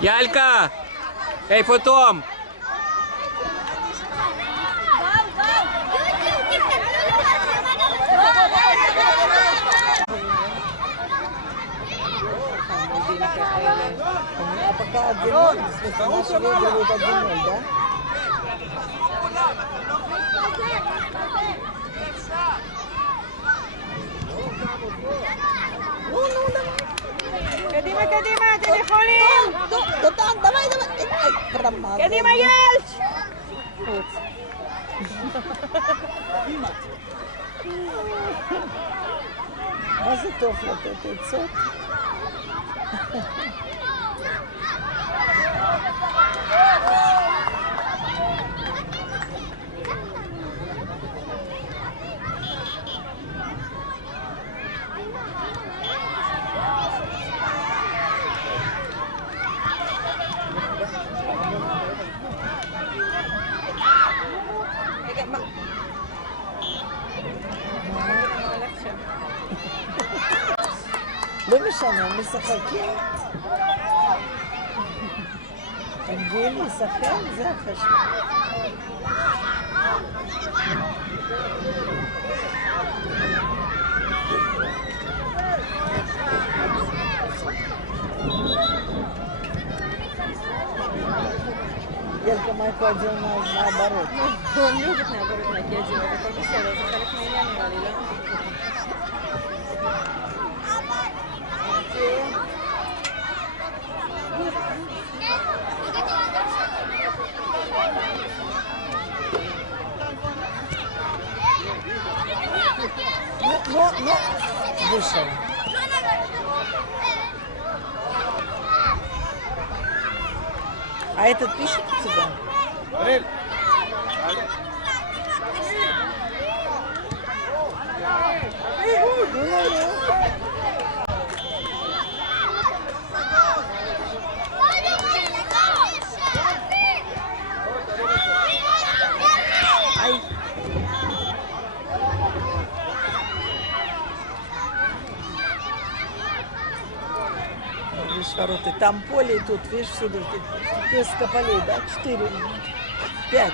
Ялька! Ей, потом! А пока 1-0, в смысле, наши выигрывают 1-0, да? Ну, давай. קדימה, אתם יכולים! דותן, давай. פרמה. קדימה, ילץ'! מה זה טוב לתת עצות? לא משנה, משחקים. תגידי, שחק, זה החשוב. Елка Майку одел наоборот. Он любит наоборот найти один. Это как весело, это халиф на меня не валили. Ну, вышел. А этот пишет у тебя? Ай. Видишь, ворота. Там поле, и тут, видишь, всюду несколько полей, да? 4, 5.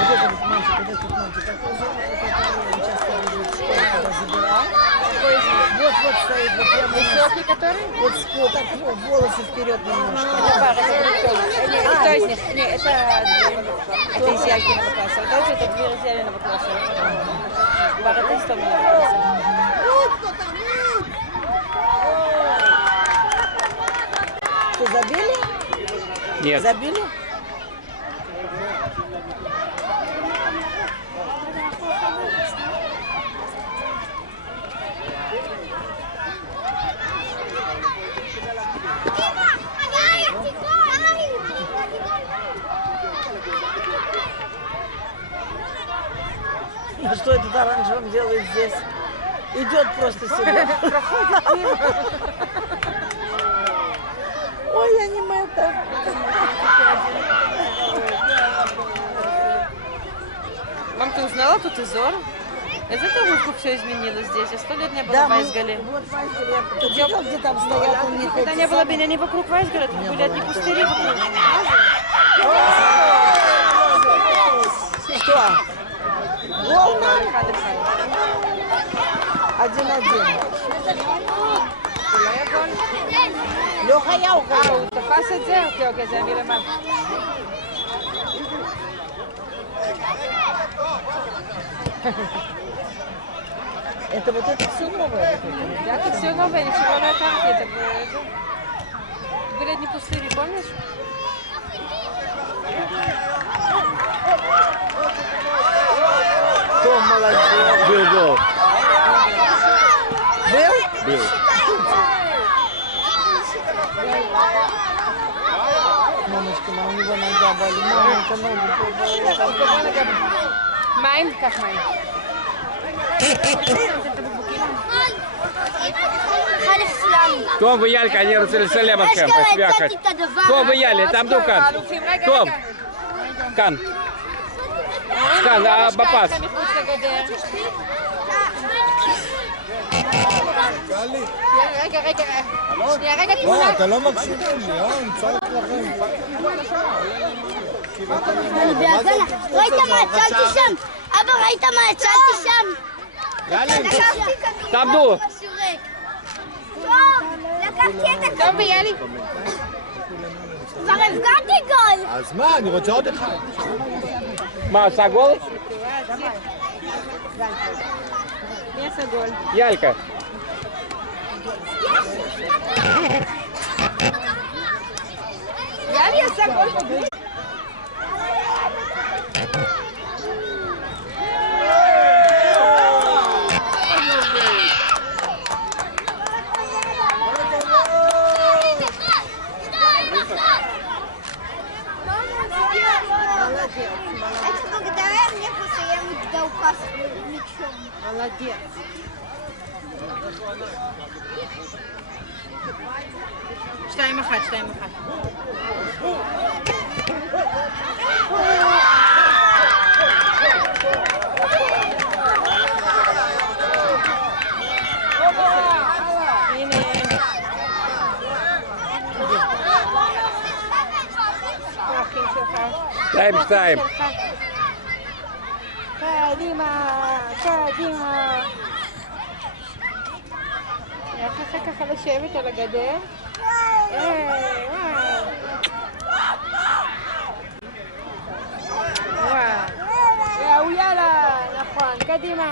Вот этот мальчик, такой он часто будет что-то забирать. Вот стоит, вот прямо. Высокий который? Вот так, волосы вперед немножко. Кто из них? Не, это из Ялькиного класса. Вот это дверь из Ялькиного класса. Ворота из Томиного класса. Что, забили? Нет. Забили? А что этот оранжевым делает здесь? Идет просто себе. Проходит мимо. Ой, я не это. Мам, ты узнала тут Изор? Из этого выпуска все изменилось здесь. Я 100 лет не была Да, в Вайсгале. вот Вайсгале. Ты видел, где там стоят у них Когда эти не было самые- не вокруг Вайсгаля, тут были одни пустыри вокруг. Что? Гол нам? 1-1. Леха Яухов. הוא תפס את זה? אוקיי, זה היה מלמעלה. Это вот это все новое. Это все новое, ничего не там, это были одни пустыри, помнишь? Кто молодец? Был гол. Был? Был. Мамочка, у него нога болит. Мама, это ноги. מים? קח מים. חלף סלאמי. טוב ויאלקה, אני רוצה לצלם אתכם ביחד. הצעתי את הדבר. טוב ויאללה, תעמדו כאן. האלופים, רגע, טוב, רגע. כאן. כאן, בפס. אתכם מחוץ לגדר. רגע. שנייה, רגע, תמונה. אתה לא מקשיב לי, אני צועק לכם. אני בהגנה. ראית מה הצלתי שם? אבא, ראית מה הצלתי שם? תעמדו. לקחתי את טוב ויאלי. כבר הפגעתי גול. אז מה, אני רוצה עוד אחד. מה, עשה גול? מי עשה גול? יאלקה. יאלי עשה גול בגול. Это благодаря мне просто я ему дал пас мячом. Молодец. שתיים אחת. הנה. 2-2. קדימה. איך לך ככה לשבת על הגדר? וואו, יאללה, נכון, קדימה.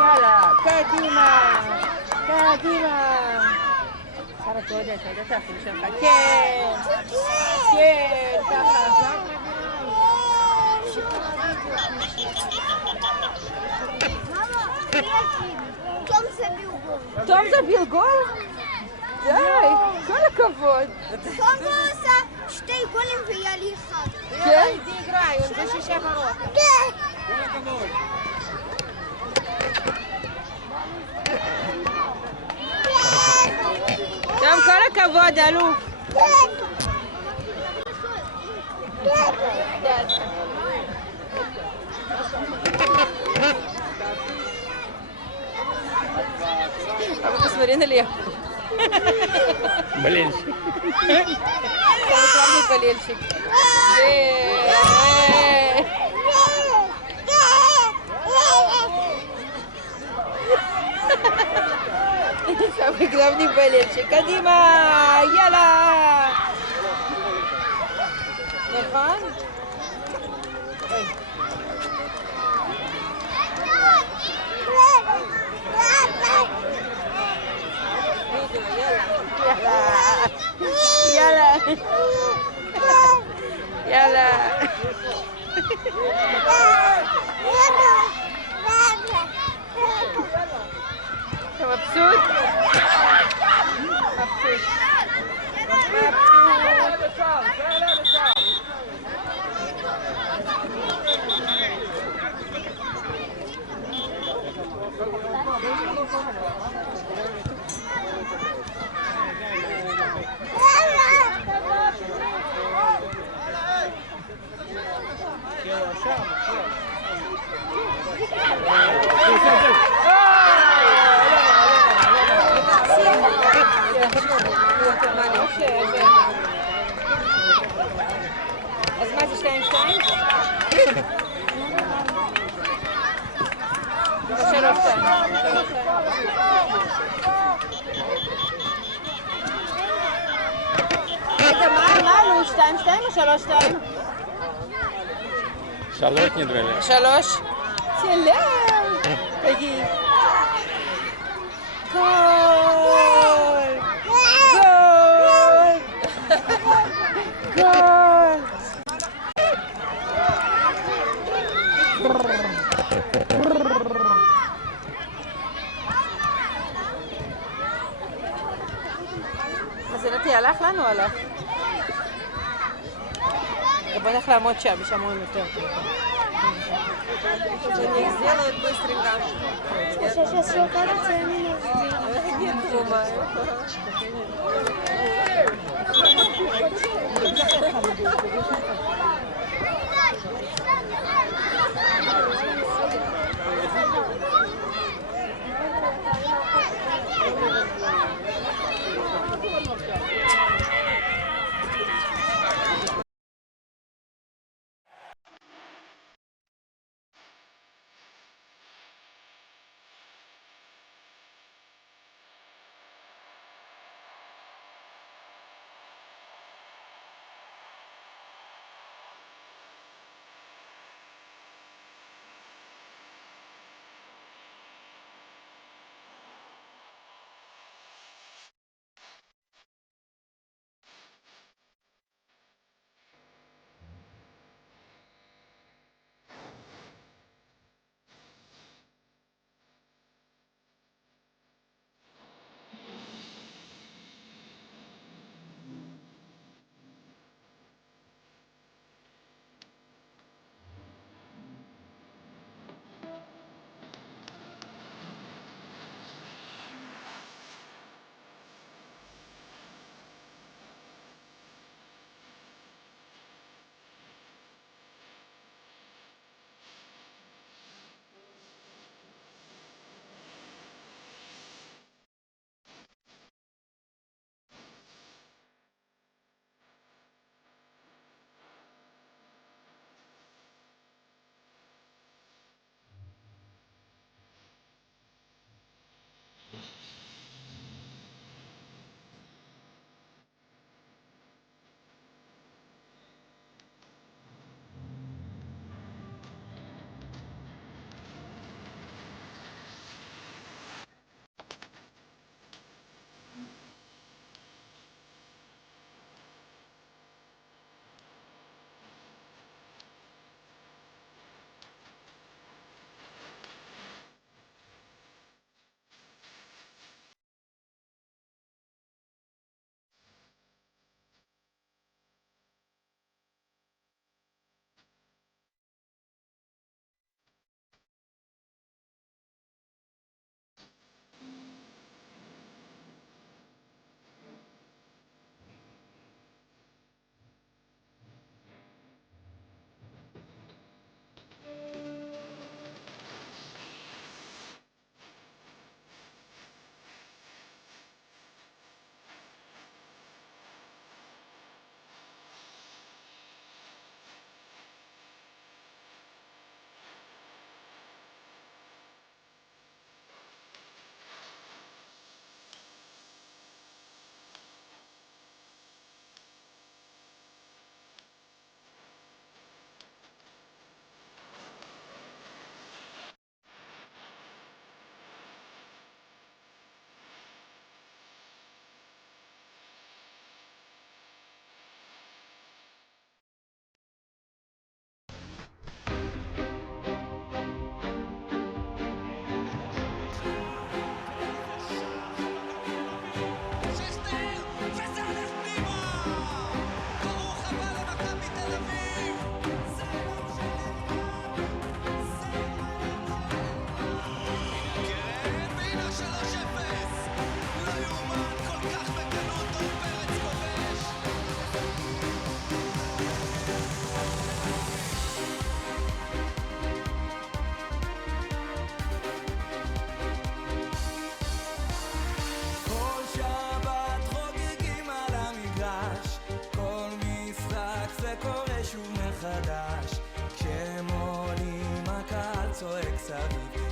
יאללה, קדימה. שרה, אתה יודע את האחים שלך. כן, ככה. תום זביל גול? די, כל הכבוד. תום עשה 2 גולים ויאלי 1. כן? זה играю, זה 6 ворота. כן. תום, כל הכבוד, אלוף. Посмотри на Лев. Болельщик. Самый главный болельщик. Самый главный болельщик. קדימה, יאללה. נכון? יאללה. אתה מבסוט? אז מה זה 2-2? 3-2. רגע, מה עלו? 2-2 או 3-2? 3 נדמה לי. 3. סלם! תגיד. גול! גול! גול! נתי, הלך לנו או הלך? בוא נלך לעמוד שם, יש אמורים יותר טוב. Они сделают быстренько. Сейчас все кажется, я не могу. Нет, думаю.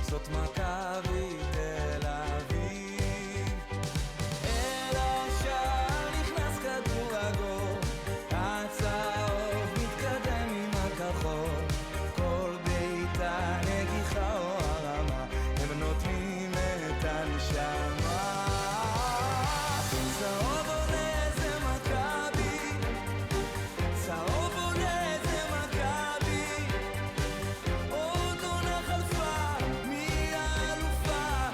זאת מכבי תל אביב. אל השער נכנס כדור הגול, הצהוב מתקדם עם הכחול, כל ביתה נגיחה או הרמה, הם נותנים את הנשמה. צהוב עולה זה מכבי, צהוב עולה זה מכבי, עוד עונה חלפה, מי האלופה,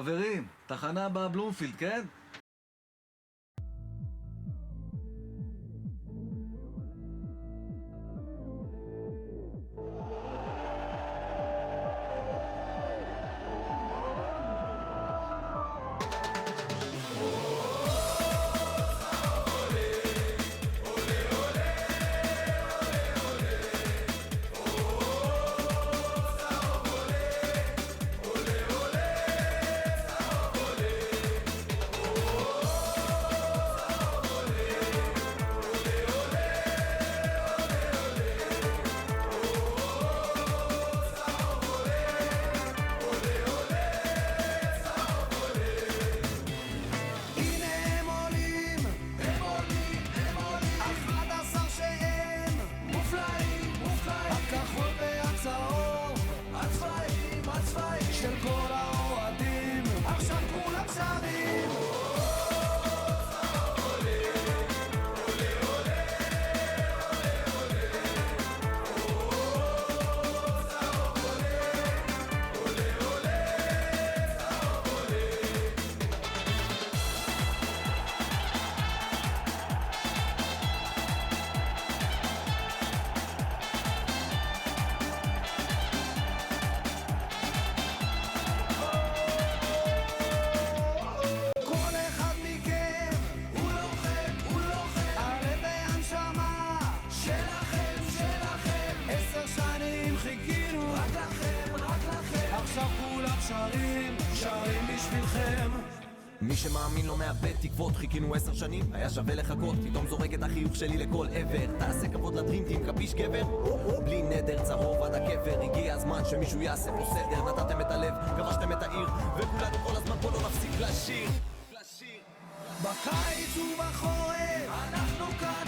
חברים, תחנה בבלומפילד, כן? מי שמאמין לא מאבד תקוות, חיכינו 10 שנים, היה שווה לחכות, פתאום זורק את החיוך שלי לכל עבר. תעשה כבוד לדרימטים, קפיש גבר? בלי נדר, צהוב עד הקבר, הגיע הזמן שמישהו יעשה פה סדר. נתתם את הלב, כבשתם את העיר, וכולנו כל הזמן פה לא נפסיק לשיר. בקיץ ובחורף אנחנו כאן